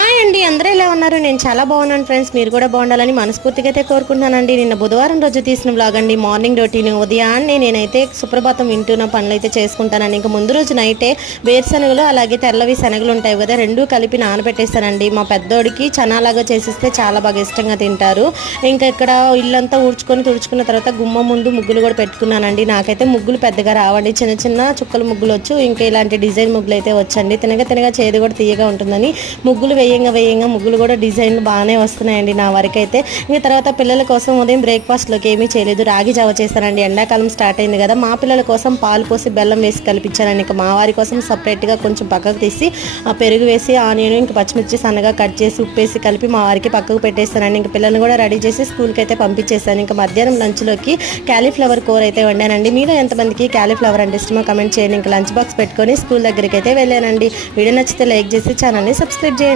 Hi అండి, అందరూ ఎలా ఉన్నారు? నేను చాలా బాగున్నాను ఫ్రెండ్స్. మీరు కూడా బాగుండాలని మనస్ఫూర్తిగా అయితే కోరుకుంటున్నానండి. నిన్న బుధవారం రోజు తీసిన వ్లాగ్ అండి. మార్నింగ్ రొటీన్ ఉదయాన్నే నేనైతే సుప్రభాతం వింటున్న పనులు అయితే చేసుకుంటానండి. ఇంకా ముందు రోజు నైటే వేరుశనగలు అలాగే తెల్లవి శనగలు ఉంటాయి కదా, రెండూ కలిపి నానబెట్టేస్తానండి. మా పెద్దోడికి చనాలాగా చేసిస్తే చాలా బాగా ఇష్టంగా తింటారు. ఇంకా ఇక్కడ ఇల్లంతా తుడుచుకున్న తర్వాత గుమ్మం ముందు ముగ్గులు కూడా పెట్టుకున్నానండి. నాకైతే ముగ్గులు పెద్దగా రావండి, చిన్న చిన్న చుక్కల ముగ్గులు వచ్చు. ఇంకా ఇలాంటి డిజైన్ ముగ్గులు అయితే వచ్చండి. తినగా చేదు కూడా తీయగా ఉంటుందని ముగ్గులు వేయంగా ముగ్గులు కూడా డిజైన్లు బాగానే వస్తున్నాయండి నా వరకైతే. ఇంకా తర్వాత పిల్లల కోసం ఉదయం బ్రేక్ఫాస్ట్లోకి ఏమీ చేయలేదు, రాగి జావ చేస్తానండి. ఎండాకాలం స్టార్ట్ అయింది కదా, మా పిల్లల కోసం పాలు పోసి బెల్లం వేసి కలిపించానండి. ఇంకా మా వారి కోసం సపరేట్గా కొంచెం పక్కకు తీసి పెరుగు వేసి ఆనియన్ ఇంకా పచ్చిమిర్చి సన్నగా కట్ చేసి ఉప్పేసి కలిపి మా వారికి పక్కకు పెట్టేస్తానండి. ఇంకా పిల్లల్ని కూడా రెడీ చేసి స్కూల్కి అయితే పంపించేస్తాను. ఇంకా మధ్యాహ్నం లంచ్లోకి క్యాలీఫ్లవర్ కూర అయితే వండానండి. మీలో ఎంతమందికి క్యాలీఫ్లవర్ అంటే ఇష్టమో కమెంట్ చేయండి. ఇంకా లంచ్ బాక్స్ పెట్టుకొని స్కూల్ దగ్గరికి అయితే వెళ్ళానండి. వీడియో నచ్చితే లైక్ చేసి ఛానల్ని సబ్స్క్రైబ్ చేయండి.